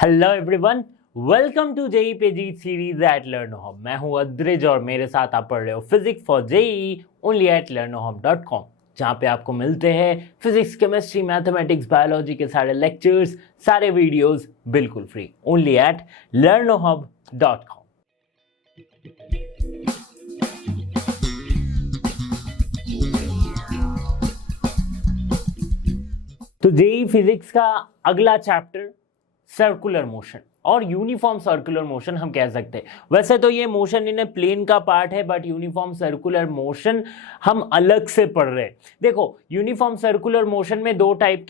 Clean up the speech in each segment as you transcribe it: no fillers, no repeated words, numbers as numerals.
Hello everyone, welcome to JEE पे G series eight लर्नोहब। मैं हूं अद्रिज और मेरे साथ आप पढ़ रहे हो physics for JEE only at learnohub.com, जहां पे आपको मिलते हैं फिजिक्स, केमिस्ट्री, मैथमेटिक्स, बायोलॉजी के सारे लेक्चर्स, सारे वीडियोस बिल्कुल फ्री ओनली एट learnohub.com। तो जेई फिजिक्स का अगला चैप्टर सर्कुलर मोशन और यूनिफॉर्म सर्कुलर मोशन हम कह सकते हैं। वैसे तो ये मोशन इन ए प्लेन का पार्ट है, बट यूनिफॉर्म सर्कुलर मोशन हम अलग से पढ़ रहे हैं। देखो, यूनिफॉर्म सर्कुलर मोशन में दो टाइप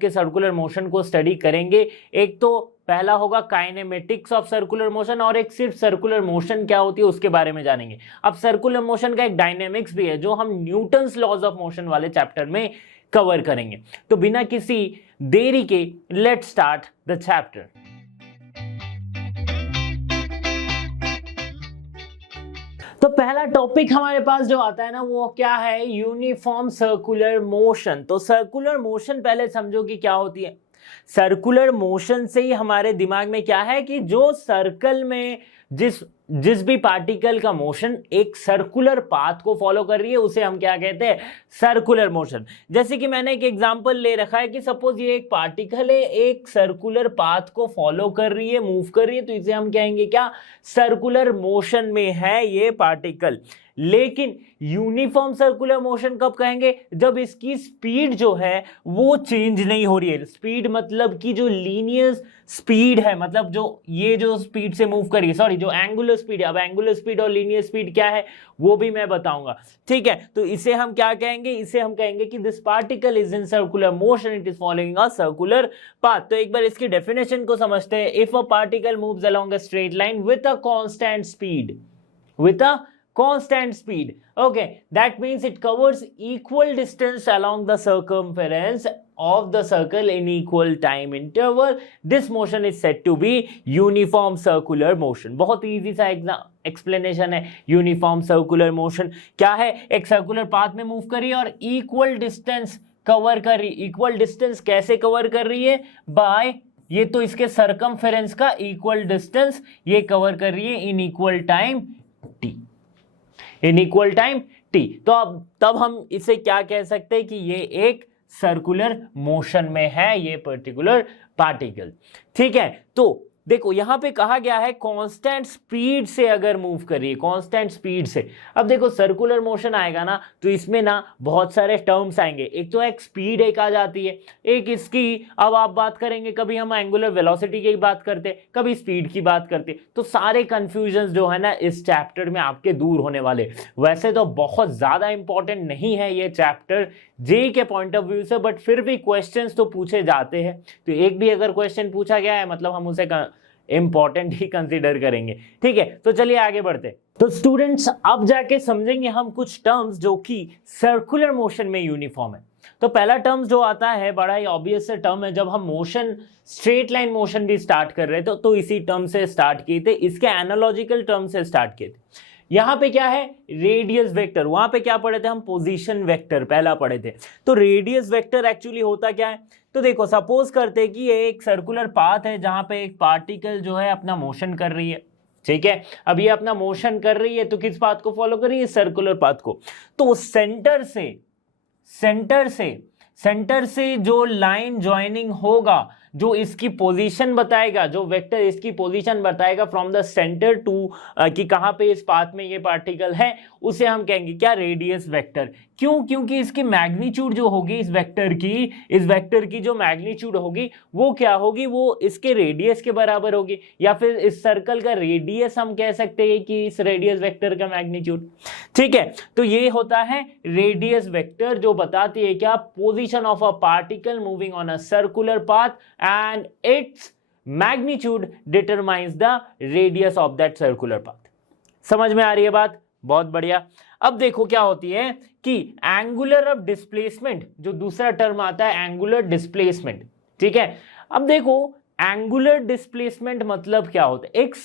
के सर्कुलर मोशन को स्टडी करेंगे। एक तो पहला होगा काइनेमेटिक्स ऑफ सर्कुलर मोशन और एक सिर्फ सर्कुलर मोशन क्या होती है उसके बारे में जानेंगे। अब सर्कुलर मोशन का एक डायनेमिक्स भी है जो हम न्यूटन्स लॉज ऑफ मोशन वाले चैप्टर में कवर करेंगे। तो बिना किसी देरी के लेट्स स्टार्ट द चैप्टर। तो पहला टॉपिक हमारे पास जो आता है ना, वो क्या है? Uniform circular motion. तो सर्कुलर मोशन पहले समझो कि क्या होती है। सर्कुलर मोशन से ही हमारे दिमाग में क्या है कि जो सर्कल में जिस भी पार्टिकल का मोशन एक सर्कुलर पाथ को फॉलो कर रही है उसे हम क्या कहते हैं? Circular motion. जैसे कि मैंने एक एग्जांपल ले रखा है कि सपोज ये एक पार्टिकल है, एक सर्कुलर पाथ को फॉलो कर रही है, मूव कर रही है, तो इसे हम कहेंगे क्या? सर्कुलर मोशन में है ये पार्टिकल। लेकिन यूनिफॉर्म सर्कुलर मोशन कब कहेंगे? जब इसकी स्पीड जो है वो चेंज नहीं हो रही है। स्पीड मतलब कि जो लीनियर स्पीड है, मतलब जो स्पीड से मूव करिए, सॉरी, जो एंगुलर स्पीड है। अब एंगुलर स्पीड और लीनियर स्पीड क्या है वो भी मैं बताऊंगा, ठीक है? तो इसे हम क्या कहेंगे? इसे हम कहेंगे कि this particle is in circular motion, it is following a circular path. तो एक बार इसकी डेफिनेशन को समझते हैं। If a particle moves along a straight line with a constant speed, okay, that means it covers equal distance along the circumference of the circle in equal time interval. This motion is said to be uniform circular motion. बहुत easy सा explanation है। Uniform circular motion क्या है? एक circular path में move करिए और equal distance cover कर रही। इक्वल डिस्टेंस कैसे कवर कर रही है? बाय ये तो इसके सर्कमफेरेंस का इक्वल डिस्टेंस ये कवर कर रही है in equal time t, in equal time t। तो अब तब हम इसे क्या कह सकते हैं कि ये एक सर्कुलर मोशन में है ये पर्टिकुलर पार्टिकल, ठीक है? तो देखो यहां पे कहा गया है कांस्टेंट स्पीड से अगर मूव करिए, कांस्टेंट स्पीड से। अब देखो सर्कुलर मोशन आएगा ना तो इसमें ना बहुत सारे टर्म्स आएंगे। एक तो एक स्पीड एक आ जाती है, एक इसकी, अब आप बात करेंगे, कभी हम एंगुलर वेलोसिटी की बात करते, कभी स्पीड की बात करते। तो सारे कंफ्यूजन जो है ना इस चैप्टर में आपके दूर होने वाले। वैसे तो बहुत ज्यादा इंपॉर्टेंट नहीं है ये चैप्टर जेई के पॉइंट ऑफ व्यू से, बट फिर भी क्वेश्चंस तो पूछे जाते हैं। तो एक भी अगर क्वेश्चन पूछा गया है मतलब हम उसे इंपॉर्टेंट ही कंसीडर करेंगे, ठीक है? तो चलिए आगे बढ़ते। तो स्टूडेंट्स अब जाके समझेंगे हम कुछ टर्म्स जो कि सर्कुलर मोशन में यूनिफॉर्म है। तो पहला टर्म जो आता है बड़ा ही ऑब्वियस से टर्म है। जब हम मोशन, स्ट्रेट लाइन मोशन भी स्टार्ट कर रहे थे तो इसी टर्म से स्टार्ट किए थे, इसके एनालॉजिकल टर्म से स्टार्ट किए थे। यहां पे क्या है? Radius vector. वहां पे क्या पढ़े थे हम? पोजीशन वेक्टर पहला पढ़े थे। तो रेडियस वेक्टर एक्चुअली होता क्या है? तो देखो सपोज करते हैं कि ये एक सर्कुलर पाथ है जहां पे एक पार्टिकल जो है अपना मोशन कर रही है, ठीक है? अब ये अपना मोशन कर रही है तो किस पाथ को फॉलो कर रही है? सर्कुलर पाथ को। तो सेंटर से जो लाइन ज्वाइनिंग होगा, जो इसकी पोजीशन बताएगा, जो वेक्टर इसकी पोजीशन बताएगा फ्रॉम द सेंटर टू कि कहां पे इस पाथ में ये पार्टिकल है, उसे हम कहेंगे क्या? Radius vector. क्यों? क्योंकि इसकी मैग्नीट्यूड जो होगी इस वेक्टर की जो मैग्नीट्यूड होगी वो क्या होगी? वो इसके रेडियस के बराबर होगी, या फिर इस सर्कल का रेडियस हम कह सकते हैं कि इस रेडियस वेक्टर का मैग्नीट्यूड, ठीक है? तो ये होता है रेडियस वेक्टर जो बताती है क्या? Position of a particle moving on a circular path and its magnitude determines the radius of that circular path। समझ में आ रही है बात? बहुत बढ़िया। अब देखो क्या होती है कि एंगुलर ऑफ डिस्प्लेसमेंट, जो दूसरा टर्म आता है एंगुलर डिस्प्लेसमेंट, ठीक है? अब देखो एंगुलर डिस्प्लेसमेंट मतलब क्या होता है? एक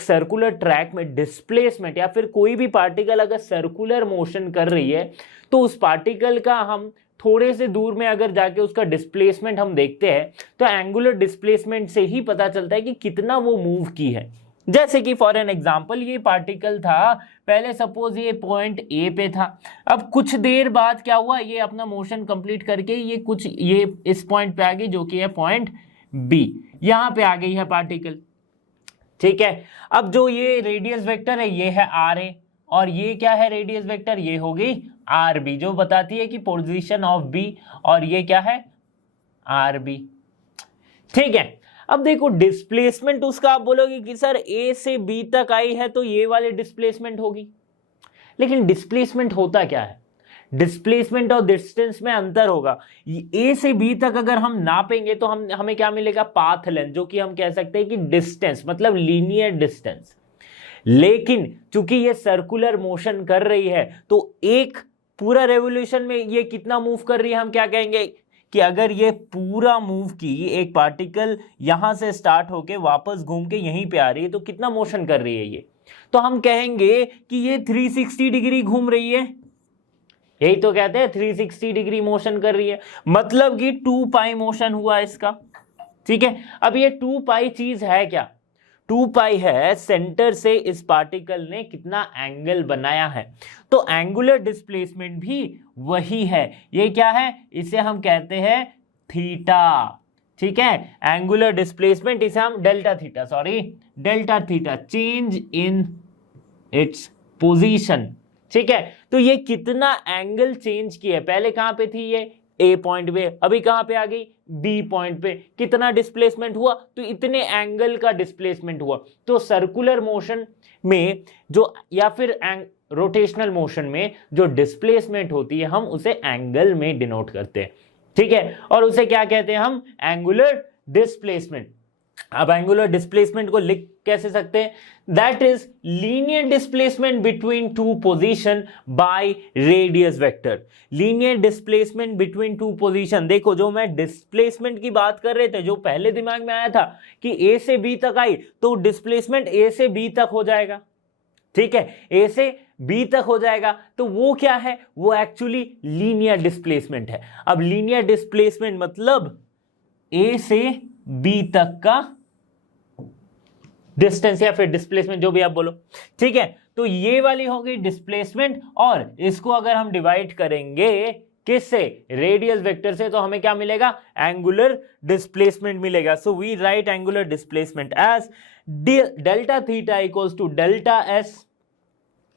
सर्कुलर ट्रैक में डिस्प्लेसमेंट, या फिर कोई भी पार्टिकल अगर सर्कुलर मोशन कर रही है तो उस पार्टिकल का हम थोड़े से दूर में अगर जाके उसका डिस्प्लेसमेंट हम देखते हैं तो एंगुलर डिस्प्लेसमेंट से ही पता चलता है कि कितना वो मूव की है। जैसे कि फॉर एन एग्जांपल ये पार्टिकल था, पहले सपोज ये पॉइंट ए पे था, अब कुछ देर बाद क्या हुआ, ये अपना मोशन कंप्लीट करके ये इस पॉइंट पे आ गई जो कि है पॉइंट बी, यहां पे आ गई है पार्टिकल। ठीक है, अब जो ये रेडियस वेक्टर है ये है आर ए, और ये क्या है रेडियस वेक्टर, ये होगी आर बी, जो बताती है कि पोजीशन ऑफ बी, और ये क्या है आर बी। ठीक है, अब देखो डिस्प्लेसमेंट उसका आप बोलोगे कि सर ए से बी तक आई है तो ये वाली डिस्प्लेसमेंट होगी, लेकिन डिस्प्लेसमेंट होता क्या है, डिस्प्लेसमेंट और डिस्टेंस में अंतर होगा। ए से बी तक अगर हम नापेंगे तो हमें क्या मिलेगा, पाथ लेंथ, जो कि हम कह सकते हैं कि डिस्टेंस मतलब लीनियर डिस्टेंस। लेकिन चूंकि ये सर्कुलर मोशन कर रही है तो एक पूरा रेवोल्यूशन में ये कितना मूव कर रही है, हम क्या कहेंगे कि अगर ये पूरा मूव की, एक पार्टिकल यहां से स्टार्ट होके वापस घूम के यहीं पे आ रही है तो कितना मोशन कर रही है ये, तो हम कहेंगे कि ये 360 डिग्री घूम रही है, यही तो कहते हैं 360 डिग्री मोशन कर रही है, मतलब कि 2 पाई मोशन हुआ इसका। ठीक है, अब ये 2 पाई चीज है क्या, 2 पाई है सेंटर से इस पार्टिकल ने कितना एंगल बनाया है, तो एंगुलर डिस्प्लेसमेंट भी वही है, ये क्या है, इसे हम कहते हैं थीटा। ठीक है, एंगुलर डिस्प्लेसमेंट इसे हम delta theta, change in its position. ठीक है, तो ये कितना एंगल चेंज किया है, पहले कहां पे थी ये ए पॉइंट पे, अभी कहां पे आ गई बी पॉइंट पे, कितना डिस्प्लेसमेंट हुआ, तो इतने एंगल का डिस्प्लेसमेंट हुआ। तो सर्कुलर मोशन में जो या फिर रोटेशनल मोशन में जो डिस्प्लेसमेंट होती है हम उसे एंगल में डिनोट करते हैं। ठीक है, और उसे क्या कहते हैं हम, एंगुलर डिस्प्लेसमेंट। अब एंगुलर डिस्प्लेसमेंट को लिख कैसे सकते हैं, that is linear displacement between two position by radius vector. Linear displacement between two position, देखो जो मैं डिस्प्लेसमेंट की बात कर रहे थे, जो पहले दिमाग में आया था कि ए से बी तक आई तो डिस्प्लेसमेंट ए से बी तक हो जाएगा। ठीक है, ए से बी तक हो जाएगा, तो वो क्या है, वो एक्चुअली लीनियर डिस्प्लेसमेंट है। अब लीनियर डिस्प्लेसमेंट मतलब ए से बी तक का डिस्टेंस या फिर डिस्प्लेसमेंट, जो भी आप बोलो। ठीक है, तो ये वाली हो गई डिस्प्लेसमेंट, और इसको अगर हम डिवाइड करेंगे किससे, रेडियस वेक्टर से, तो हमें क्या मिलेगा, एंगुलर डिस्प्लेसमेंट मिलेगा। So we write angular displacement as delta theta equals to delta S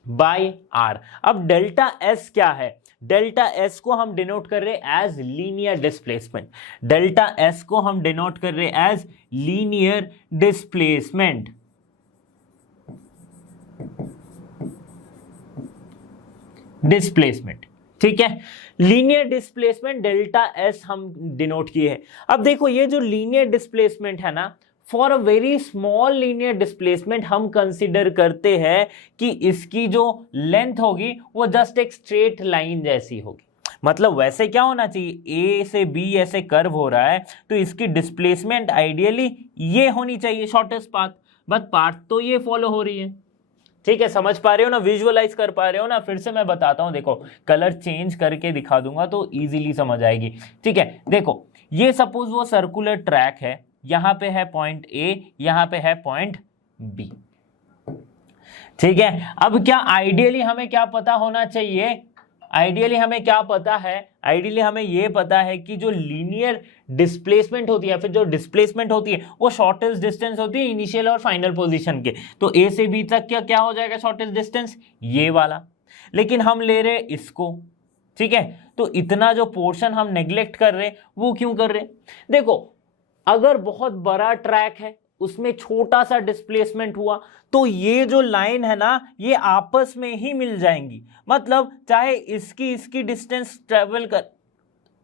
by R. अब डेल्टा एस क्या है, डेल्टा एस को हम डिनोट कर रहे as linear displacement, delta S को हम डिनोट कर रहे एज लीनियर डिस्प्लेसमेंट। ठीक है, लीनियर डिस्प्लेसमेंट डेल्टा एस हम डिनोट किए हैं। अब देखो ये जो लीनियर डिस्प्लेसमेंट है ना, for a very small linear displacement हम कंसिडर करते हैं कि इसकी जो लेंथ होगी वो जस्ट एक स्ट्रेट लाइन जैसी होगी। मतलब वैसे क्या होना चाहिए, ए से बी ऐसे कर्व हो रहा है तो इसकी डिस्प्लेसमेंट आइडियली ये होनी चाहिए, शॉर्टेस्ट पाथ, बट पाथ तो ये फॉलो हो रही है। ठीक है, समझ पा रहे हो ना, विजुअलाइज कर पा रहे हो ना, फिर से मैं बताता हूं, देखो कलर चेंज करके दिखा दूंगा तो इजीली समझ आएगी। ठीक है, देखो ये सपोज वो सर्कुलर ट्रैक है, यहां पे है पॉइंट ए, यहां पे है पॉइंट बी। ठीक है, अब क्या आइडियली हमें क्या पता होना चाहिए, आइडियली हमें क्या पता है, आइडियली हमें ये पता है कि जो लीनियर डिस्प्लेसमेंट होती है, फिर जो डिस्प्लेसमेंट होती है वो शॉर्टेस्ट डिस्टेंस होती है इनिशियल और फाइनल पोजीशन के। तो ए से बी तक क्या हो जाएगा शॉर्टेस्ट डिस्टेंस, ये वाला, लेकिन हम ले रहे इसको। ठीक है, तो इतना जो पोर्शन हम नेग्लेक्ट कर रहे वो क्यों कर रहे, देखो अगर बहुत बड़ा ट्रैक है उसमें छोटा सा डिस्प्लेसमेंट हुआ तो ये जो लाइन है ना ये आपस में ही मिल जाएंगी, मतलब चाहे इसकी डिस्टेंस ट्रेवल कर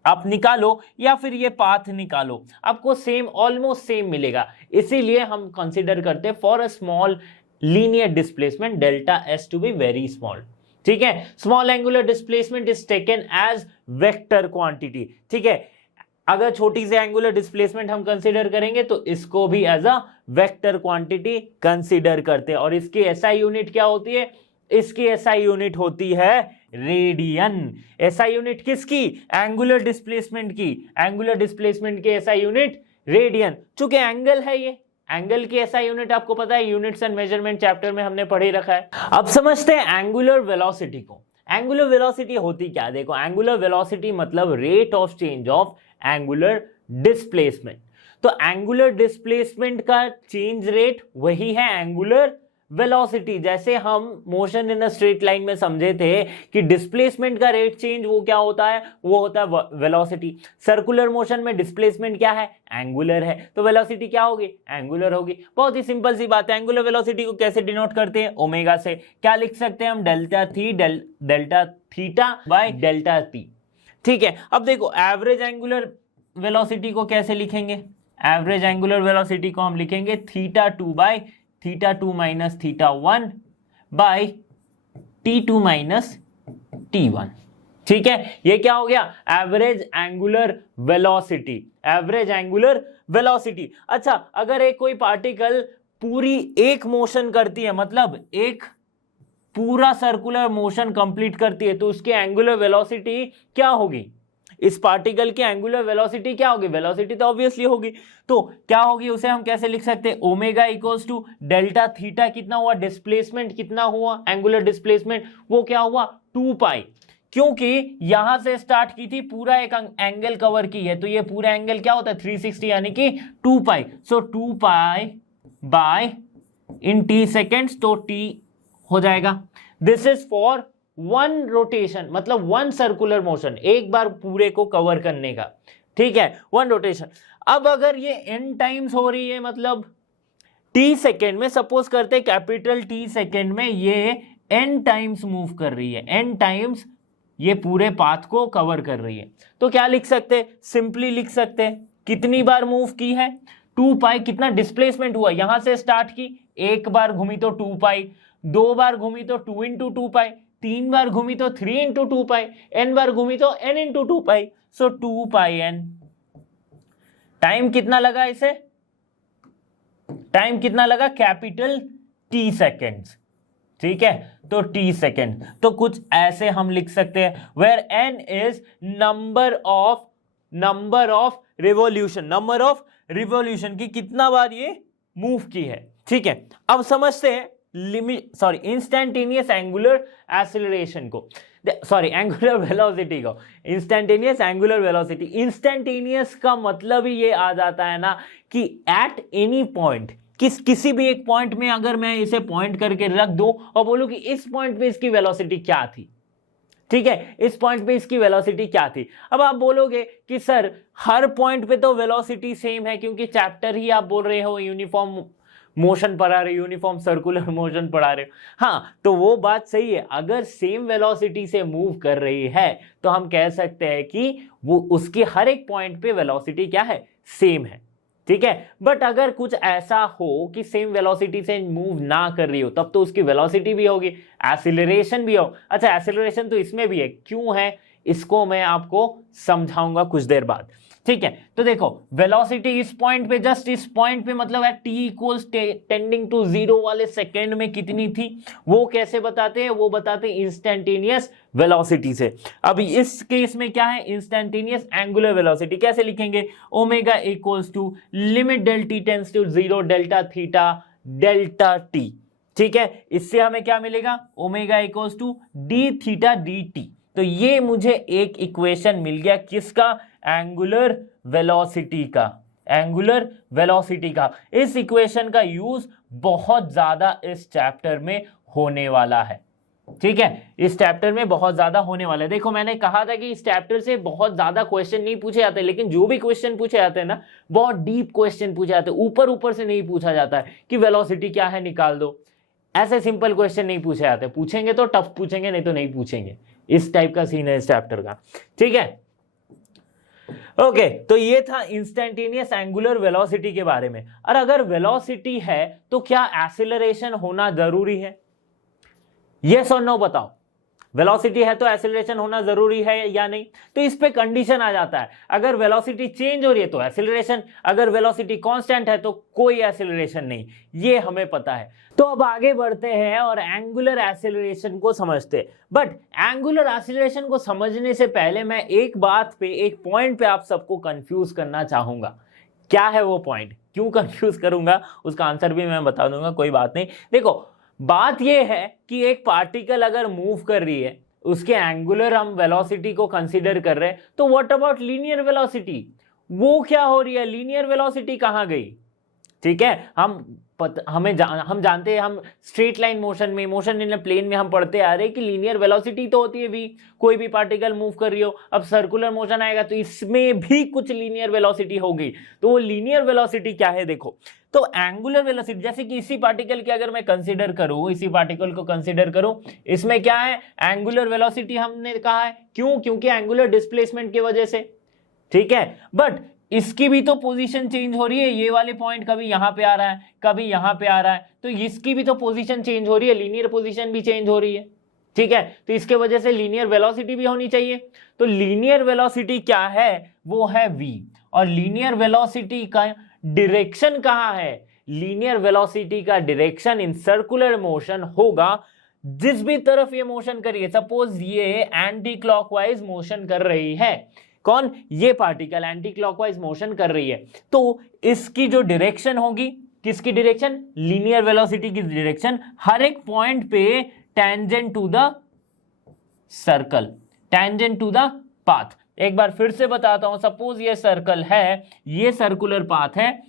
आप निकालो या फिर ये पाथ निकालो, आपको सेम ऑलमोस्ट सेम मिलेगा। इसीलिए हम कंसीडर करते हैं for a small linear displacement delta S to be very small. ठीक है, small angular displacement is taken as vector quantity. ठीक है, अगर छोटी सी एंगुलर डिस्प्लेसमेंट हम कंसीडर करेंगे तो इसको भी as a vector quantity consider करते हैं। और इसकी एसआई यूनिट क्या होती है, इसकी एसआई यूनिट होती है रेडियन। एसआई यूनिट किसकी? एंगुलर डिस्प्लेसमेंट की। एंगुलर डिस्प्लेसमेंट की एसआई यूनिट रेडियन। चूंकि एंगल है ये, एंगल की एसआई यूनिट आपको पता है, यूनिट्स एंड मेजरमेंट चैप्टर में हमने पढ़ ही रखा है। अब समझते हैं एंगुलर वेलोसिटी को। एंगुलर वेलोसिटी होती क्या? देखो, एंगुलर वेलोसिटी मतलब rate of change of angular displacement. तो एंगुलर डिस्प्लेसमेंट का चेंज रेट वही है एंगुलर वेलोसिटी। जैसे हम motion in a straight line में समझे थे कि डिस्प्लेसमेंट का रेट चेंज वो क्या होता है? वो होता है वेलोसिटी। सर्कुलर मोशन में डिस्प्लेसमेंट क्या है? एंगुलर है, तो वेलोसिटी क्या होगी? एंगुलर होगी। बहुत ही सिंपल सी बात है। एंगुलर वेलोसिटी को कैसे डिनोट करते हैं? ओमेगा से। क्या लिख सकते हैं हम? Delta theta by delta T. ठीक है, अब देखो एवरेज एंगुलर वेलोसिटी को कैसे लिखेंगे? एवरेज एंगुलर वेलोसिटी को हम लिखेंगे theta 2 by theta 2 minus theta 1 by T2 minus T1। ठीक है, ये क्या हो गया? Average angular velocity. Average angular velocity. अच्छा, अगर एक कोई पार्टिकल पूरी एक मोशन करती है, मतलब एक पूरा सर्कुलर मोशन कंप्लीट करती है, तो उसकी एंगुलर वेलोसिटी क्या होगी? इस पार्टिकल की एंगुलर वेलोसिटी क्या होगी? वेलोसिटी तो ऑब्वियसली होगी, तो क्या होगी? उसे हम कैसे लिख सकते हैं? Omega equals to delta theta कितना हुआ? डिस्प्लेसमेंट कितना हुआ? एंगुलर डिस्प्लेसमेंट वो क्या हुआ? 2 पाई। क्योंकि यहां से स्टार्ट की थी, पूरा एक एंगल कवर की है, तो ये पूरा एंगल क्या होता है? 360, यानी कि 2 पाई। सो 2 pi by in T seconds, तो टी हो जाएगा। This is for one rotation, मतलब वन सर्कुलर मोशन, एक बार पूरे को कवर करने का। ठीक है, वन रोटेशन। अब अगर ये n टाइम्स हो रही है, मतलब t सेकेंड में, सपोज करते हैं कैपिटल T सेकेंड में ये n टाइम्स मूव कर रही है, n टाइम्स ये पूरे पाथ को कवर कर रही है, तो क्या लिख सकते? सिंपली लिख सकते हैं कितनी बार मूव की है? 2 पाई। कितना डिस्प्लेसमेंट हुआ? यहां से स्टार्ट की, एक बार घूमी तो 2 पाई, 2 बार घूमी तो 2 इंटू 2 पाई, 3 बार घूमी तो 3 इंटू 2 पाई, n बार घूमी तो n इंटू 2 पाई। सो 2 पाई n। टाइम कितना लगा इसे? टाइम कितना लगा? Capital T seconds. ठीक है, तो T सेकेंड। तो कुछ ऐसे हम लिख सकते हैं, where n is number of revolution. Number of revolution की कितना बार ये मूव की है। ठीक है, अब समझते हैं इंस्टैन्टेनियस एंगुलर एक्सीलरेशन को, एंगुलर वेलोसिटी को। Instantaneous angular velocity. इंस्टैन्टेनियस का मतलब ही ये आ जाता है ना कि एट एनी पॉइंट, किसी भी एक पॉइंट में अगर मैं इसे पॉइंट करके रख दूं और बोलूं कि इस पॉइंट पे इसकी वेलोसिटी क्या थी। ठीक है, इस पॉइंट पे इसकी वेलोसिटी क्या थी। अब आप बोलोगे कि सर हर पॉइंट पे तो वेलोसिटी सेम है, क्योंकि चैप्टर ही आप बोल रहे हो यूनिफॉर्म मोशन पढ़ा रहे हो, यूनिफॉर्म सर्कुलर मोशन पढ़ा रहे हो। हाँ, तो वो बात सही है, अगर सेम वेलोसिटी से मूव कर रही है तो हम कह सकते हैं कि वो उसके हर एक पॉइंट पे वेलोसिटी क्या है? सेम है। ठीक है, बट अगर कुछ ऐसा हो कि सेम वेलोसिटी से मूव ना कर रही हो, तब तो उसकी वेलोसिटी भी होगी, एक्सीलरेशन भी हो। अच्छा, एक्सीलरेशन तो इसमें भी है, क्यों है इसको मैं आपको समझाऊंगा कुछ देर बाद। ठीक है, तो देखो वेलोसिटी इस पॉइंट पे, जस्ट इस पॉइंट पे, मतलब है t इक्वल्स टेंडिंग टू 0 वाले सेकेंड में कितनी थी, वो कैसे बताते हैं? वो बताते हैं इंस्टैन्टेनियस वेलोसिटी से। अब इस केस में क्या है? Instantaneous angular velocity. कैसे लिखेंगे? Omega equals to limit del t tends to 0 delta theta delta t। ठीक है, इससे हमें क्या मिलेगा? Omega equals to d theta dt। तो ये मुझे एक इक्वेशन मिल गया, किसका? एंगुलर वेलोसिटी का। एंगुलर वेलोसिटी का। इस इक्वेशन का यूज बहुत ज्यादा इस चैप्टर में होने वाला है। ठीक है, इस चैप्टर में बहुत ज्यादा होने वाला है। देखो, मैंने कहा था कि इस चैप्टर से बहुत ज्यादा क्वेश्चन नहीं पूछे जाते, लेकिन जो भी क्वेश्चन पूछे जाते हैं ना, बहुत डीप क्वेश्चन पूछे जाते हैं, ऊपर ऊपर से नहीं पूछा जाता है कि वेलोसिटी क्या है निकाल दो। ऐसे सिंपल क्वेश्चन नहीं पूछे जाते, पूछेंगे तो टफ पूछेंगे, नहीं तो नहीं पूछेंगे। इस टाइप का सीन है इस चैप्टर का। ठीक है, ओके, तो ये था इंस्टैन्टेनियस एंगुलर वेलोसिटी के बारे में। और अगर वेलोसिटी है तो क्या एक्सीलरेशन होना जरूरी है? यस और नो बताओ। वेलोसिटी है तो एक्सेलरेशन होना जरूरी है या नहीं? तो इस पे कंडीशन आ जाता है, अगर वेलोसिटी चेंज हो रही है तो एक्सेलरेशन, अगर वेलोसिटी कांस्टेंट है तो कोई एक्सेलरेशन नहीं, ये हमें पता है। तो अब आगे बढ़ते हैं और एंगुलर एक्सेलरेशन को समझते हैं। बट एंगुलर एक्सेलरेशन को समझने से पहले मैं एक बात पे, एक पॉइंट पे आप सबको कंफ्यूज करना चाहूंगा। क्या है वो पॉइंट, क्यों कंफ्यूज करूंगा उसका आंसर भी मैं बता दूंगा, कोई बात नहीं। देखो बात ये है कि एक पार्टिकल अगर मूव कर रही है, उसके एंगुलर हम वेलोसिटी को कंसीडर कर रहे हैं, तो व्हाट अबाउट लीनियर वेलोसिटी, वो क्या हो रही है, लीनियर वेलोसिटी कहां गई? ठीक है, हम जानते हैं, हम straight line motion in plane में हम पढ़ते आ रहे हैं कि लीनियर वेलोसिटी तो होती है v, कोई भी पार्टिकल मूव कर रही हो। अब सर्कुलर मोशन आएगा तो इसमें भी कुछ लीनियर वेलोसिटी होगी, तो वो लीनियर वेलोसिटी क्या है देखो। तो एंगुलर वेलोसिटी, जैसे कि इसी पार्टिकल की अगर मैं कंसीडर करूं, इसी पार्टिकल को कंसीडर करूं, इसमें क्या है, एंगुलर वेलोसिटी हमने कहा है, क्यों? क्योंकि एंगुलर डिस्प्लेसमेंट की वजह से, ठीक है। बट इसकी भी तो पोजीशन चेंज हो रही है, ये वाले पॉइंट कभी यहां पे आ रहा है, कभी यहां पे आ रहा है, तो इसकी भी तो पोजीशन चेंज हो रही है, लीनियर पोजीशन भी चेंज हो रही है, ठीक है। तो इसके वजह से लीनियर वेलोसिटी भी होनी चाहिए। तो लीनियर वेलोसिटी क्या है, वो है v। और लीनियर वेलोसिटी का डायरेक्शन कहां है? लीनियर वेलोसिटी का डायरेक्शन इन सर्कुलर मोशन होगा, जिस भी तरफ ये मोशन करिए, सपोज ये एंटी क्लॉकवाइज मोशन कर रही है, कौन? ये पार्टिकल एंटी क्लॉकवाइज मोशन कर रही है, तो इसकी जो डायरेक्शन होगी, किसकी डायरेक्शन? लीनियर वेलोसिटी की डायरेक्शन, हर एक पॉइंट पे tangent to the circle, tangent to the path. एक बार फिर से बताता हूं, सपोज ये सर्कल है, ये सर्कुलर पाथ है,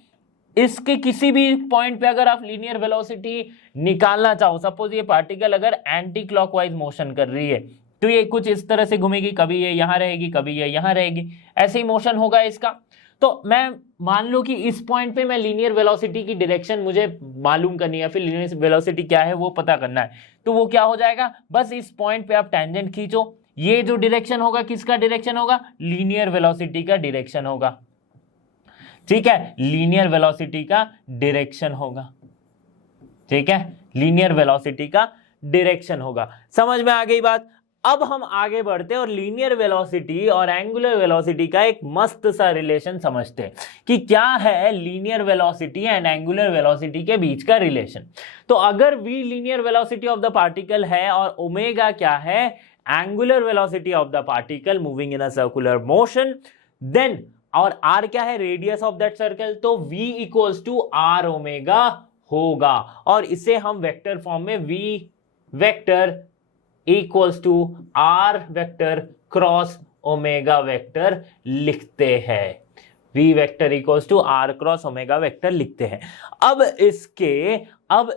इसके किसी भी पॉइंट पे अगर आप लीनियर वेलोसिटी निकालना चाहो, सपोज ये पार्टिकल अगर एंटी क्लॉकवाइज मोशन कर रही है, तो ये कुछ इस तरह से घूमेगी, कभी ये यहां रहेगी, कभी ये यहां रहेगी, ऐसे ही मोशन होगा इसका। तो मैं मान लो कि इस पॉइंट पे मैं लीनियर वेलोसिटी की डायरेक्शन मुझे मालूम करनी है, फिर लीनियर वेलोसिटी क्या है वो पता करना है, तो वो क्या हो जाएगा, बस इस पॉइंट पे आप टेंजेंट खींचो, ये जो डायरेक्शन होगा किसका डायरेक्शन होगा? लीनियर वेलोसिटी का डायरेक्शन होगा, ठीक है, लीनियर वेलोसिटी का डायरेक्शन होगा, ठीक है, लीनियर वेलोसिटी का डायरेक्शन होगा। समझ में आ गई बात? अब हम आगे बढ़ते हैं और लीनियर वेलोसिटी और एंगुलर वेलोसिटी का एक मस्त सा रिलेशन समझते हैं कि क्या है linear velocity and angular velocity के बीच का रिलेशन। तो अगर v linear velocity of the particle है और ओमेगा क्या है, angular velocity of the particle moving in a circular motion, then और r क्या है, रेडियस ऑफ दैट सर्कल, तो v equals to r omega होगा। और इसे हम वेक्टर फॉर्म में v vector equals to r vector cross omega vector लिखते हैं, v vector equals to r cross omega vector लिखते हैं। अब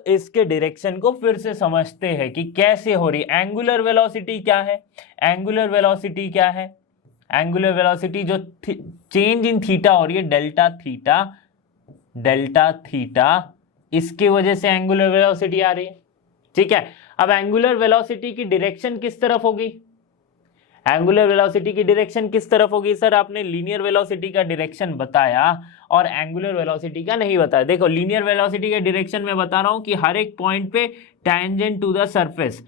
इसके डायरेक्शन को फिर से समझते हैं कि कैसे हो रही। एंगुलर वेलोसिटी क्या है? एंगुलर वेलोसिटी क्या है? एंगुलर वेलोसिटी जो चेंज इन थीटा हो रही है, डेल्टा थीटा, इसकी वजह से एंगुलर वेलोसिटी आ रही है, ठीक है। अब एंगुलर वेलोसिटी की डायरेक्शन किस तरफ होगी? एंगुलर वेलोसिटी की डायरेक्शन किस तरफ होगी? सर आपने लीनियर वेलोसिटी का डायरेक्शन बताया और एंगुलर वेलोसिटी का नहीं बताया। देखो लीनियर वेलोसिटी के डायरेक्शन में बता रहा हूं कि हर एक पॉइंट पे टेंजेंट टू द सरफेस,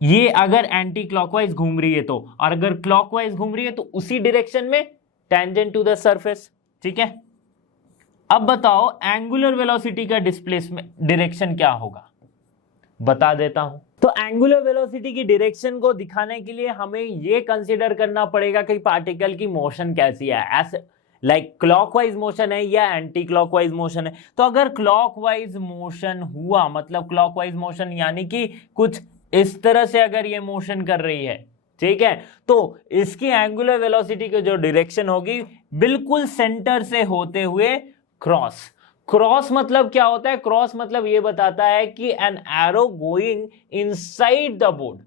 ये अगर एंटी क्लॉकवाइज घूम रही है तो, और अगर क्लॉकवाइज घूम रही है तो उसी डायरेक्शन में टेंजेंट टू द सरफेस, ठीक है। अब बताओ एंगुलर वेलोसिटी का डिस्प्लेसमेंट डायरेक्शन क्या होगा, बता देता हूं। तो एंगुलर वेलोसिटी की डायरेक्शन को दिखाने के लिए हमें यह कंसीडर करना पड़ेगा कि पार्टिकल की मोशन कैसी है, ऐसे लाइक क्लॉकवाइज मोशन है या एंटी क्लॉकवाइज मोशन है। तो अगर क्लॉकवाइज मोशन हुआ, मतलब क्लॉकवाइज मोशन यानी कि कुछ इस तरह से अगर ये मोशन कर रही है, ठीक है, तो इसकी एंगुलर वेलोसिटी की जो डायरेक्शन होगी बिल्कुल सेंटर से होते हुए क्रॉस। क्रॉस मतलब क्या होता है? क्रॉस मतलब ये बताता है कि an arrow going inside the board,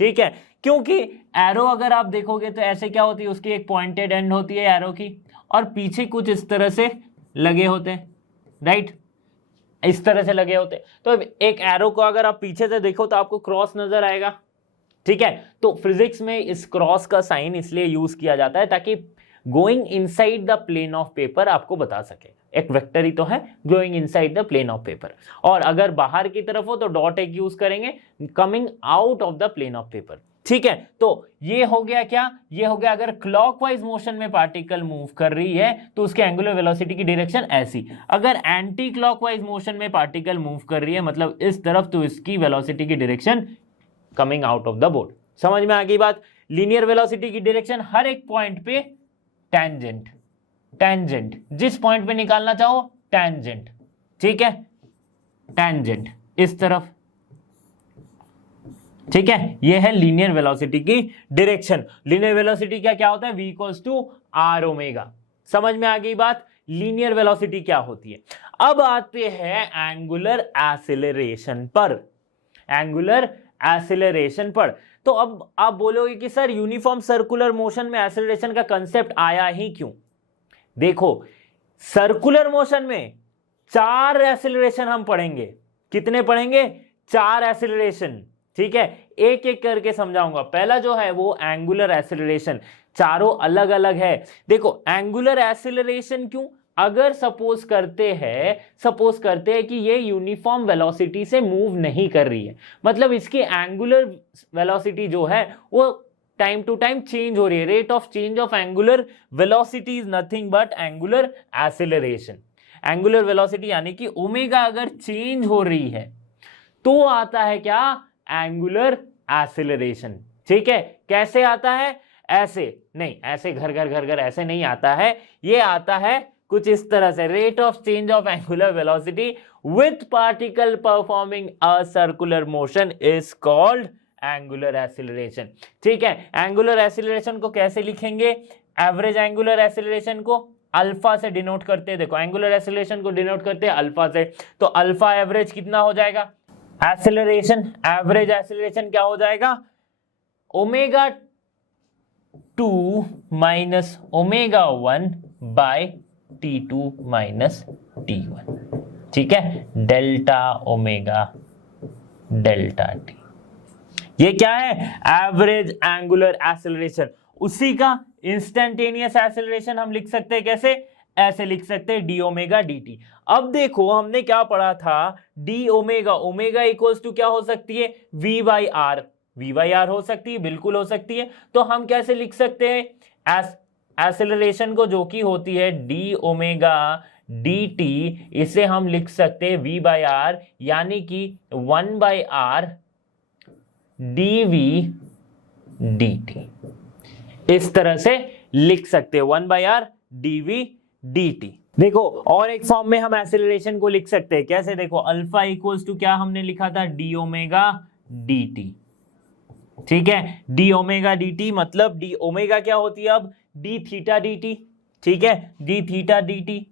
ठीक है। क्योंकि एरो अगर आप देखोगे तो ऐसे क्या होती है, उसकी एक पॉइंटेड एंड होती है एरो की, और पीछे कुछ इस तरह से लगे होते हैं, राइट, इस तरह से लगे होते हैं। तो एक एरो को अगर आप पीछे से देखो तो आपको क्रॉस नजर आएगा, ठीक है। तो फिजिक्स में इस क्रॉस का साइन इसलिए यूज किया जाता है ताकि going inside the plane of paper आपको बता सके। एक वेक्टर ही तो है going inside the plane of paper, और अगर बाहर की तरफ हो तो डॉट एक यूज करेंगे coming out of the plane of paper. ठीक है, तो ये हो गया क्या, ये हो गया अगर क्लॉकवाइज मोशन में पार्टिकल मूव कर रही है तो उसके एंगुलर वेलोसिटी की डायरेक्शन ऐसी, अगर एंटी क्लॉकवाइज मोशन में पार्टिकल मूव कर रही है मतलब इस तरफ, तो इसकी वेलोसिटी की direction coming out of the board. समझ में आ गई बात। लीनियर वेलोसिटी की डायरेक्शन हर एक पॉइंट पे टेंजेंट, टेंजेंट जिस पॉइंट पे निकालना चाहो टेंजेंट, ठीक है, टेंजेंट इस तरफ, ठीक है, ये है लीनियर वेलोसिटी की डायरेक्शन। लीनियर वेलोसिटी क्या होता है, v equals to R omega. समझ में आ गई बात, लीनियर वेलोसिटी क्या होती है। अब आते हैं एंगुलर एक्सीलरेशन पर, एंगुलर एक्सीलरेशन पर। तो अब आप बोलोगे कि सर यूनिफॉर्म सर्कुलर मोशन में एक्सीलरेशन का कंसेप्ट आया ही क्यों। देखो सर्कुलर मोशन में 4 एक्सीलरेशन हम पढ़ेंगे। कितने पढ़ेंगे, 4 एक्सीलरेशन, ठीक है, एक एक करके समझाऊंगा। पहला जो है वो एंगुलर एक्सीलरेशन, चारों अलग अलग है। देखो एंगुलर एक्सीलरेशन क्यों, अगर सपोज करते हैं कि ये यूनिफॉर्म वेलोसिटी से मूव नहीं कर रही है, मतलब इसकी एंगुलर वेलोसिटी जो है वो टाइम टू टाइम चेंज हो रही है। Rate of change of angular velocity is nothing but angular acceleration. Angular velocity यानी कि ओमेगा अगर चेंज हो रही है तो आता है क्या, एंगुलर एक्सीलरेशन। ठीक है, कैसे आता है, ऐसे नहीं, ऐसे घर घर घर घर ऐसे नहीं आता है, ये आता है कुछ इस तरह से, rate of change of angular velocity with particle performing a circular motion is called angular acceleration. ठीक है, एंगुलर एक्सीलरेशन को कैसे लिखेंगे, एवरेज एंगुलर एक्सीलरेशन को अल्फा से डिनोट करते हैं। देखो एंगुलर एक्सीलरेशन को डिनोट करते हैं अल्फा से, तो अल्फा एवरेज कितना हो जाएगा, एक्सीलरेशन, एवरेज एक्सीलरेशन क्या हो जाएगा, omega 2 minus omega 1 by T2 minus T1। ठीक है, डेल्टा ओमेगा डेल्टा टी, ये क्या है, एवरेज एंगुलर एक्सीलरेशन। उसी का इंस्टेंटेनियस एक्सीलरेशन हम लिख सकते हैं कैसे, ऐसे लिख सकते हैं डी ओमेगा डी टी। अब देखो हमने क्या पढ़ा था, D omega, omega equals to क्या हो सकती है, V by R, V by R हो सकती है, बिल्कुल हो सकती है। तो हम कैसे लिख सकते हैं, एक्सीलरेशन को जो कि होती है डी ओमेगा डी टी, इसे हम लिख सकते हैं वी बाई आर, यानी कि 1 by R D V D T, इस तरह से लिख सकते हैं 1 by R D V D T. देखो और एक फॉर्म में हम एक्सीलरेशन को लिख सकते हैं कैसे, देखो अल्फा इक्वल्स टू क्या हमने लिखा था, डी ओमेगा डी टी। ठीक है, डी ओमेगा डी टी मतलब डी ओमेगा क्या होती है अब, डी थीटा डी टी। ठीक है, डी थीटा डी टी।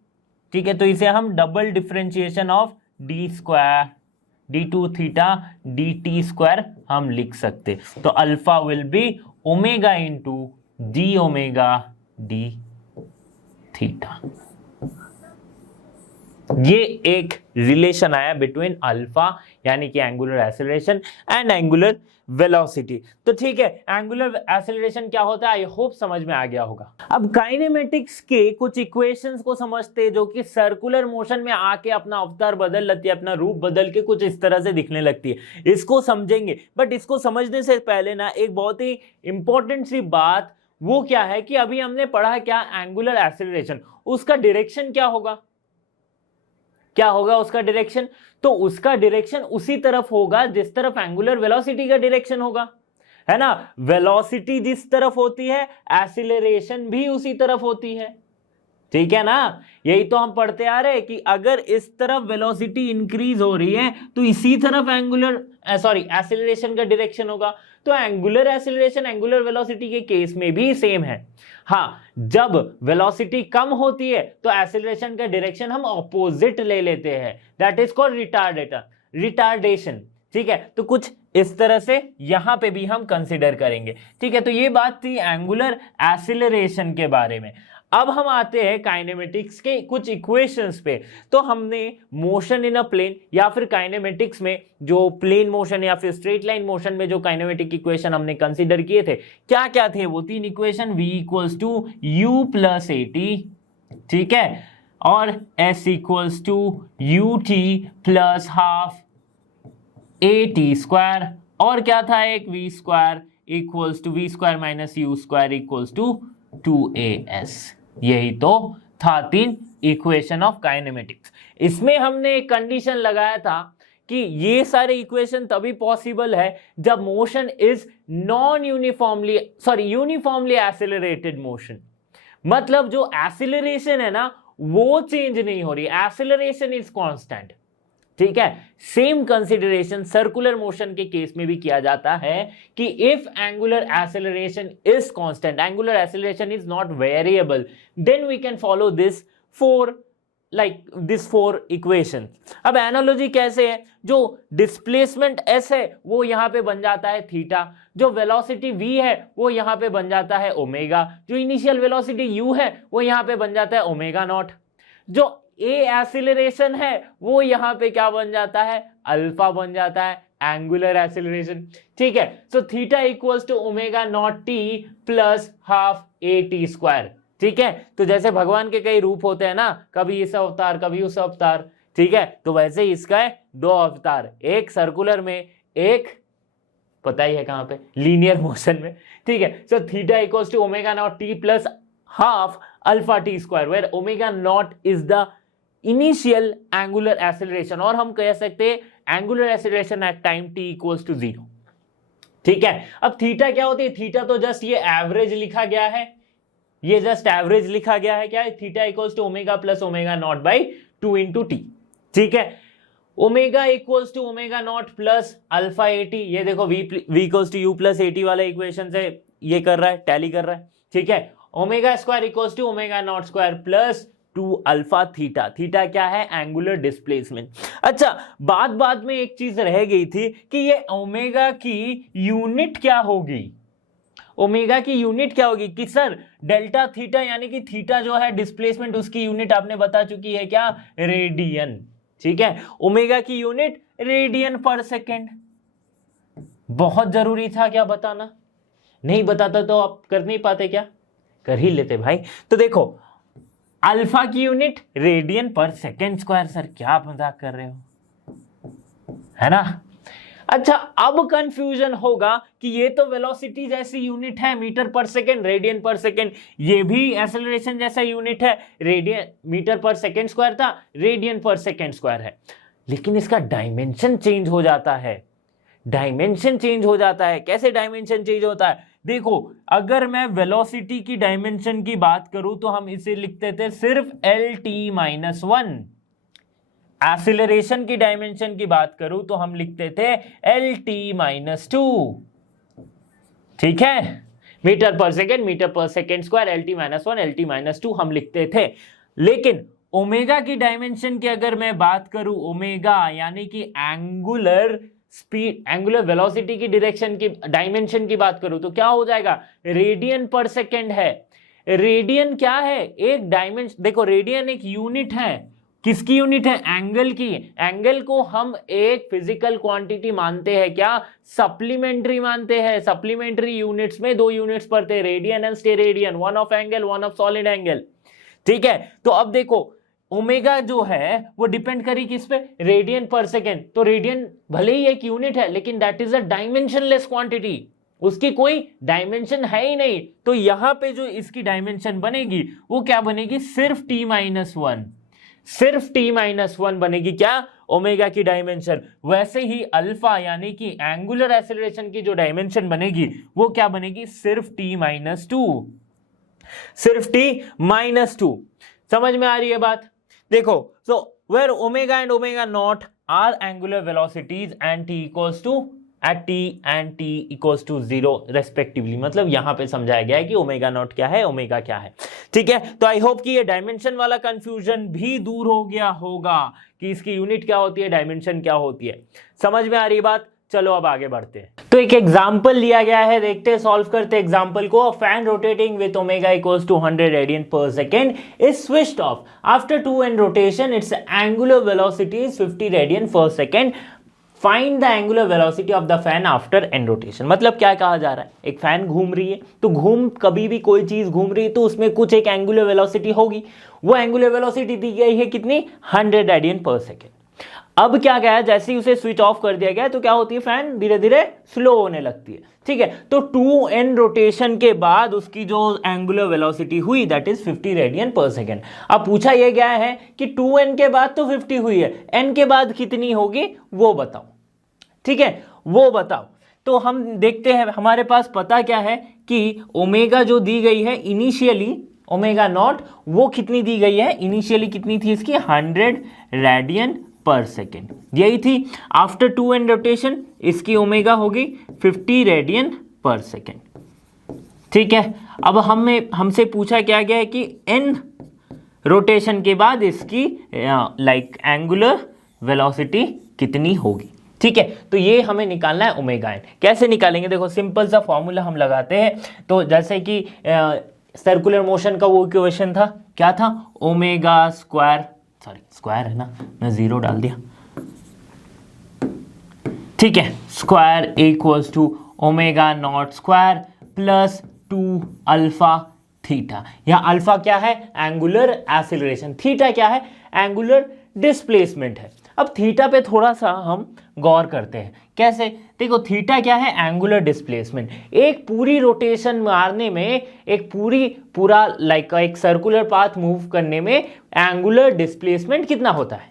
ठीक है, तो इसे हम double differentiation of D square D two theta D T square हम लिख सकते। तो alpha will be omega into D omega D theta. ये एक रिलेशन आया बिटवीन अल्फा यानी कि angular acceleration and angular velocity. तो ठीक है, एंगुलर एक्सीलरेशन क्या होता है, आई होप समझ में आ गया होगा। अब काइनेमेटिक्स के कुछ इक्वेशंस को समझते हैं जो कि सर्कुलर मोशन में आके अपना अवतार बदल लेती है, अपना रूप बदल के कुछ इस तरह से दिखने लगती है। इसको समझेंगे, बट इसको समझने से पहले ना एक बहुत ही इंपॉर्टेंट सी बात, वो क्या है कि अभी हमने पढ़ा है क्या, एंगुलर एक्सीलरेशन, उसका डायरेक्शन क्या होगा, क्या होगा उसका डायरेक्शन, तो उसका डायरेक्शन उसी तरफ होगा जिस तरफ एंगुलर वेलोसिटी का डायरेक्शन होगा, है ना। वेलोसिटी जिस तरफ होती है एक्सीलरेशन भी उसी तरफ होती है, ठीक है ना। यही तो हम पढ़ते आ रहे हैं कि अगर इस तरफ वेलोसिटी इंक्रीज हो रही है तो इसी तरफ एक्सीलरेशन का डायरेक्शन होगा। तो एंगुलर एक्सीलरेशन एंगुलर वेलोसिटी के केस में भी सेम है। हाँ, जब वेलोसिटी कम होती है तो एक्सीलरेशन का डायरेक्शन हम ऑपोजिट ले लेते हैं, दैट इज कॉल्ड रिटार्डेशन। ठीक है, तो कुछ इस तरह से यहां पे भी हम कंसीडर करेंगे। ठीक है, तो ये बात थी एंगुलर एक्सीलरेशन के बारे में। अब हम आते हैं काइनेमेटिक्स के कुछ इक्वेशंस पे। तो हमने मोशन इन अ प्लेन या फिर काइनेमेटिक्स में जो प्लेन मोशन या फिर स्ट्रेट लाइन मोशन में जो काइनेमेटिक इक्वेशन हमने कंसीडर किए थे, क्या क्या थे वो 3 equation, v equals to u plus A T, ठीक है, और s equals to U T plus half A T square, और क्या था एक v square equals to v square minus U square equals to 2as। यही तो था 3 इक्वेशन ऑफ काइनेमेटिक्स। इसमें हमने एक कंडीशन लगाया था कि ये सारे इक्वेशन तभी पॉसिबल है जब motion is uniformly accelerated motion. मतलब जो एक्सेलरेशन है ना वो चेंज नहीं हो रही, एक्सेलरेशन इज कांस्टेंट, ठीक है। सेम कंसिडरेशन सर्कुलर मोशन के केस में भी किया जाता है कि if angular acceleration is constant, angular acceleration is not variable, then we can follow this four equation. अब एनालॉजी कैसे है, जो डिस्प्लेसमेंट s है वो यहां पे बन जाता है थीटा, जो वेलोसिटी v है वो यहां पे बन जाता है ओमेगा, जो इनिशियल वेलोसिटी u है वो यहां पे बन जाता है ओमेगा नॉट, जो ए एक्सीलरेशन है वो यहां पे क्या बन जाता है, अल्फा बन जाता है, एंगुलर एक्सीलरेशन, ठीक है। So theta equals to omega not T plus half A T square, ठीक है। तो जैसे भगवान के कई रूप होते हैं ना, कभी इस अवतार कभी उस अवतार, ठीक है, तो वैसे ही इसका है 2 अवतार, एक सर्कुलर में, एक पता ही है कहां पे, लीनियर मोशन में, ठीक है। So theta equals to omega not T plus half alpha T square, where omega not is the initial angular acceleration, और हम कह सकते हैं angular acceleration at time t equals to 0, ठीक है। अब थीटा क्या होती है, थीटा तो जस्ट ये एवरेज लिखा गया है, ये जस्ट एवरेज लिखा गया है, क्या है, theta equals to omega plus omega naught by 2 into t, ठीक है। Omega equals to omega naught plus alpha a t, ये देखो v equals to u plus A t वाला इक्वेशन से ये कर रहा है, टैली कर रहा है, ठीक है। Omega square equals to omega naught square plus 2 alpha theta, theta क्या है, एंगुलर डिस्प्लेसमेंट। अच्छा, बाद में एक चीज रह गई थी कि ये ओमेगा की यूनिट क्या होगी, ओमेगा की यूनिट क्या होगी, कि सर डेल्टा थीटा यानी कि थीटा जो है डिस्प्लेसमेंट, उसकी यूनिट आपने बता चुकी है क्या, रेडियन, ठीक है। ओमेगा की यूनिट रेडियन पर सेकेंड, बहुत जरूरी था क्या बताना, नहीं बताता तो आप कर नहीं पाते क्या, कर ही लेते भाई। तो देखो अल्फा की unit radian per second square, sir क्या मजाक कर रहे हो, है ना। अच्छा, अब कंफ्यूजन होगा कि ये तो वेलोसिटी जैसी यूनिट है मीटर पर सेकेंड, रेडियन पर सेकेंड, ये भी एक्सेलरेशन जैसा यूनिट है, रेडियन मीटर पर सेकेंड स्क्वायर था, रेडियन पर सेकेंड स्क्वायर है, लेकिन इसका डायमेंशन चेंज हो जाता है, डायमेंशन चेंज हो जाता है। कैसे डायमेंशन चेंज होता है, देखो अगर मैं वेलोसिटी की डायमेंशन की बात करूं तो हम इसे लिखते थे सिर्फ LT-1, एक्सीलरेशन की डायमेंशन की बात करूं तो हम लिखते थे LT-2, ठीक है, मीटर पर सेकेंड स्क्वायर, LT-1 LT-2 हम लिखते थे। लेकिन ओमेगा की डायमेंशन की अगर मैं बात करूं, ओमेगा यानी कि एंगुलर स्पीड, एंगुलर वेलोसिटी की डायरेक्शन की डायमेंशन की बात करूं तो क्या हो जाएगा, रेडियन पर सेकेंड है। रेडियन क्या है, एक डायमेंशन, देखो रेडियन एक यूनिट है, किसकी यूनिट है, एंगल की। एंगल को हम एक फिजिकल क्वांटिटी मानते हैं क्या, सप्लीमेंट्री मानते हैं। सप्लीमेंट्री यूनिट्स में 2 यूनिट्स पढ़ते हैं, radian and steradian, one of angle one of solid angle, ठीक है। तो अब देखो ओमेगा जो है वो डिपेंड करी किस पे, रेडियन पर सेकेंड। तो रेडियन भले ही एक यूनिट है लेकिन that is a dimensionless quantity, उसकी कोई डायमेंशन है ही नहीं। तो यहां पे जो इसकी डायमेंशन बनेगी वो क्या बनेगी, सिर्फ T-1, सिर्फ T-1 बनेगी क्या, ओमेगा की डायमेंशन। वैसे ही अल्फा यानी कि एंगुलर एक्सेलरेशन की जो डायमेंशन बनेगी वो क्या बनेगी, सिर्फ T-2, सिर्फ T-2। समझ में आ रही है बात। देखो, so where omega and omega naught are angular velocities and t equals to at t and t equals to 0 respectively, मतलब यहां पे समझाया गया है कि ओमेगा नॉट क्या है, ओमेगा क्या है, ठीक है। तो आई होप कि ये डायमेंशन वाला कंफ्यूजन भी दूर हो गया होगा कि इसकी यूनिट क्या होती है, डायमेंशन क्या होती है। समझ में आ रही बात। चलो अब आगे बढ़ते हैं। तो एक एग्जाम्पल लिया गया है, देखते हैं, सॉल्व करते हैं एग्जाम्पल को। Fan rotating with omega equals to 100 radian per second is switched off after 2n rotation, its angular velocity is 50 radian per second, find the angular velocity of the fan after n rotation. मतलब क्या कहा जा रहा है, एक fan घूम रही है, तो कभी भी कोई चीज घूम रही है तो उसमें कुछ एक एंगुलर वेलोसिटी होगी, वो एंगुलर वेलोसिटी दी गई है कितनी, 100 रेडियन पर सेकेंड। अब क्या गया, जैसे ही उसे स्विच ऑफ कर दिया गया तो क्या होती है, फैन धीरे धीरे स्लो होने लगती है, ठीक है। तो 2n रोटेशन के बाद उसकी जो एंगुलर वेलोसिटी हुई that is 50 radian per second. अब पूछा यह गया है कि 2n के बाद तो 50 हुई है, n के बाद कितनी होगी वो बताओ, ठीक है, वो बताओ। तो हम देखते हैं, हमारे पास पता क्या है कि ओमेगा जो दी गई है इनिशियली, ओमेगा नॉट, वो कितनी दी गई है इनिशियली, कितनी थी इसकी, 100 रेडियन पर सेकेंड, यही थी। आफ्टर 2n रोटेशन इसकी ओमेगा होगी 50 रेडियन पर सेकेंड, ठीक है। अब हमसे पूछा क्या गया है कि n रोटेशन के बाद इसकी एंगुलर वेलोसिटी कितनी होगी, ठीक है। तो ये हमें निकालना है ओमेगा n। कैसे निकालेंगे, देखो सिंपल सा फॉर्मूला हम लगाते हैं। तो जैसे कि सर्कुलर मोशन का वो इक्वेशन था, क्या था, ओमेगा स्क्वायर, सॉरी स्क्वायर है ना, मैं जीरो डाल दिया, ठीक है, square equals to omega naught square plus 2 alpha theta. यहाँ अल्फा क्या है, एंगुलर एक्सीलरेशन, थीटा क्या है, एंगुलर डिस्प्लेसमेंट है। अब थीटा पे थोड़ा सा हम गौर करते हैं, कैसे, देखो थीटा क्या है, एंगुलर डिस्प्लेसमेंट। एक पूरी रोटेशन मारने में, एक पूरा एक सर्कुलर पाथ मूव करने में एंगुलर डिस्प्लेसमेंट कितना होता है,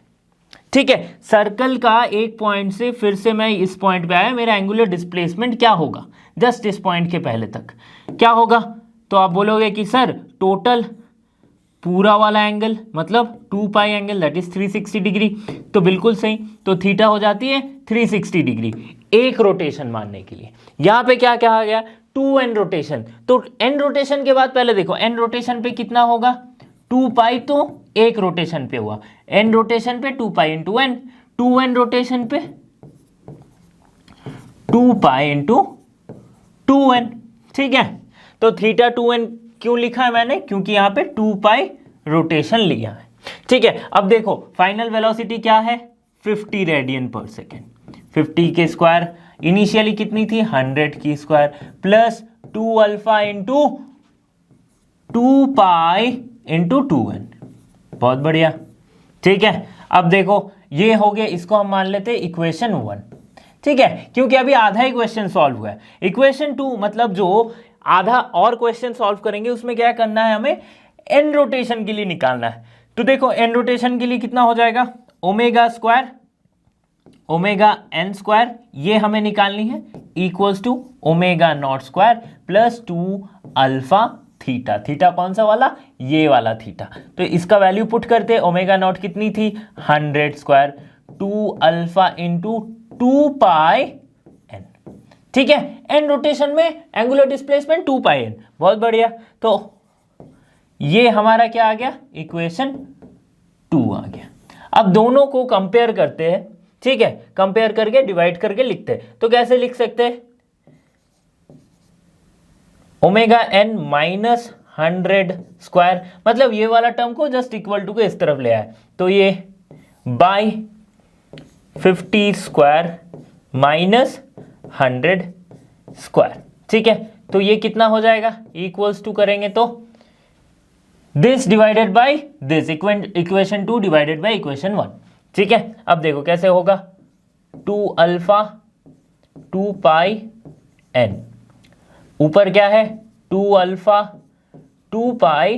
ठीक है। सर्कल का एक पॉइंट से फिर से मैं इस पॉइंट पे आया, मेरा एंगुलर डिस्प्लेसमेंट क्या होगा, जस्ट इस पॉइंट के पहले तक क्या होगा, तो आप बोलोगे कि सर टोटल पूरा वाला एंगल मतलब 2 पाई एंगल दैट इज 360 डिग्री। तो बिल्कुल सही, तो थीटा हो जाती है 360 डिग्री एक रोटेशन मारने के लिए। यहां पे क्या कहा गया, 2n रोटेशन, तो n रोटेशन के बाद पहले देखो n रोटेशन पे कितना होगा, 2 पाई, तो एक रोटेशन पे हुआ, n रोटेशन पे 2 pi into n, 2n rotation पे 2 पाई इंटू 2n, ठीक है। तो थीटा 2n क्यों लिखा है मैंने, क्योंकि यहां पे 2 पाई रोटेशन लिया है, ठीक है। अब देखो फाइनल वेलोसिटी क्या है, 50 रेडियन पर सेकेंड, 50 के स्क्वायर, इनिशियली कितनी थी, 100 की square plus 2 alpha into 2 pi into 2n, बहुत बढ़िया, ठीक है। अब देखो ये हो गया, इसको हम मान लेते हैं इक्वेशन 1, ठीक है, क्योंकि अभी आधा इक्वेशन सॉल्व हुआ है। इक्वेशन 2 मतलब जो आधा और क्वेश्चन सॉल्व करेंगे उसमें क्या करना है, हमें n रोटेशन के लिए निकालना है। तो देखो n रोटेशन के लिए कितना हो जाएगा, omega square, omega n square, ये हमें निकालनी है, equals to omega naught square plus 2 alpha theta. Theta कौन सा वाला, ये वाला थीटा। तो इसका वैल्यू पुट करते, ओमेगा नॉट कितनी थी, 100 square, 2 alpha into 2 pi n, ठीक है। n रोटेशन में एंगुलर डिस्प्लेसमेंट 2 पाई n, बहुत बढ़िया। तो ये हमारा क्या आ गया, इक्वेशन 2 आ गया। अब दोनों को कंपेयर करते हैं, ठीक है, कंपेयर करके डिवाइड करके लिखते हैं। तो कैसे लिख सकते हैं, ओमेगा n माइनस 100 स्क्वायर, मतलब ये वाला टर्म को जस्ट इक्वल टू के इस तरफ ले आए, तो ये बाई 50 स्क्वायर माइनस 100 स्क्वायर, ठीक है। तो ये कितना हो जाएगा, इक्वल्स टू करेंगे तो this divided by this, equation 2 divided by equation 1, ठीक है। अब देखो कैसे होगा, 2 अल्फा 2 पाई n, ऊपर क्या है 2 अल्फा 2 पाई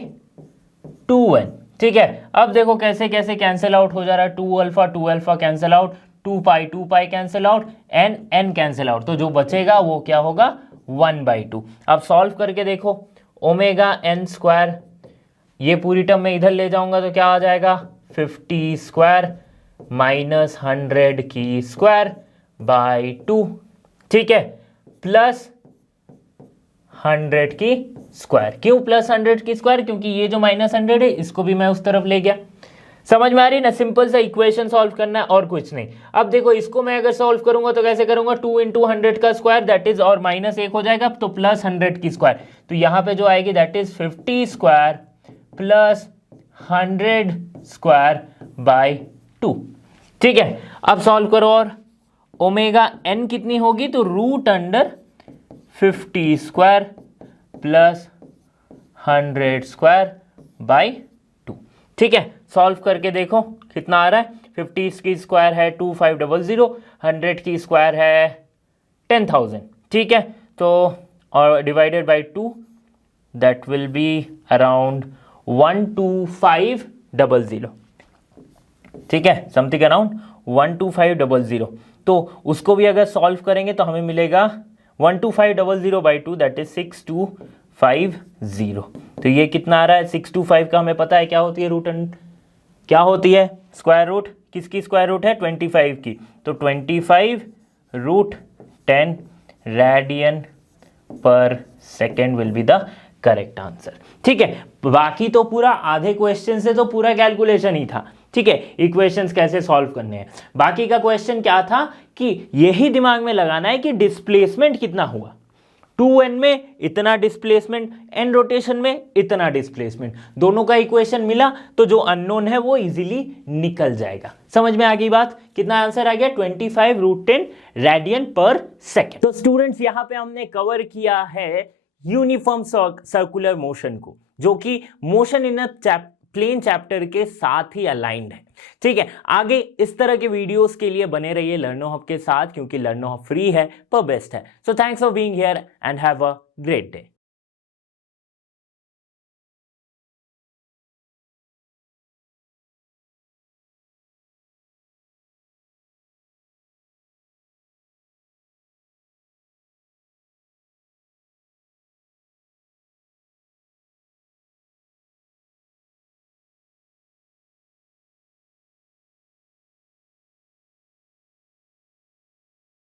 2n, ठीक है। अब देखो कैसे कैसे कैंसिल आउट हो जा रहा है, 2 alpha cancel out, 2 pi cancel out, n cancel out, तो जो बचेगा वो क्या होगा, 1/2। अब सॉल्व करके देखो, ओमेगा n स्क्वायर, ये पूरी टर्म में इधर ले जाऊंगा तो क्या आ जाएगा, 50 स्क्वायर माइनस 100 की स्क्वायर बाई 2, ठीक है, प्लस 100 की स्क्वायर। क्यों प्लस 100 की स्क्वायर, क्योंकि ये जो माइनस 100 है इसको भी मैं उस तरफ ले गया, समझ में आ रही ना, सिंपल सा इक्वेशन सॉल्व करना है और कुछ नहीं। अब देखो इसको मैं अगर सॉल्व करूंगा तो कैसे करूंगा, 2 इंटू 100 का स्क्वायर दैट इज, और माइनस 1 हो जाएगा तो प्लस 100 की स्क्वायर, तो यहाँ पे जो आएगी that is 50 square plus 100 square by 2। ठीक है, अब सॉल्व करो, और ओमेगा एन कितनी होगी, तो root under 50 square plus 100 square by 2। ठीक है, सॉल्व करके देखो कितना आ रहा है, 50 की स्क्वायर है 2500, 100 की स्क्वायर है 10,000। ठीक है, तो और divided by 2 that will be around 12500। ठीक है, समथिंग अराउंड 12500। तो उसको भी अगर सॉल्व करेंगे तो हमें मिलेगा 12500 बाई 2 दैट इज 6250। तो ये कितना आ रहा है, 625 का हमें पता है क्या होती है रूट, क्या होती है स्क्वायर रूट, किसकी स्क्वायर रूट है 25 की, तो 25 root 10 radian per second will be the correct answer. ठीक है, बाकी तो पूरा आधे क्वेश्चन से तो पूरा कैलकुलेशन ही था। ठीक है, इक्वेशंस कैसे सॉल्व करने हैं, बाकी का क्वेश्चन क्या था कि यही दिमाग में लगाना है कि डिस्प्लेसमेंट कितना हुआ, 2n में इतना डिस्प्लेसमेंट, n रोटेशन में इतना डिस्प्लेसमेंट, दोनों का इक्वेशन मिला तो जो अननोन है वो इजीली निकल जाएगा। समझ में आ गई बात, कितना आंसर आ गया 25 रूट 10 रेडियन पर सेकेंड। तो स्टूडेंट्स यहाँ पे हमने कवर किया है यूनिफॉर्म सर्कुलर मोशन को, जो कि motion in a plane chapter के साथ ही अलाइंड है। ठीक है, आगे इस तरह के वीडियोस के लिए बने रहिए लर्नो हब के साथ, क्योंकि लर्नो हब फ्री है पर बेस्ट है। So thanks for being here and have a great day.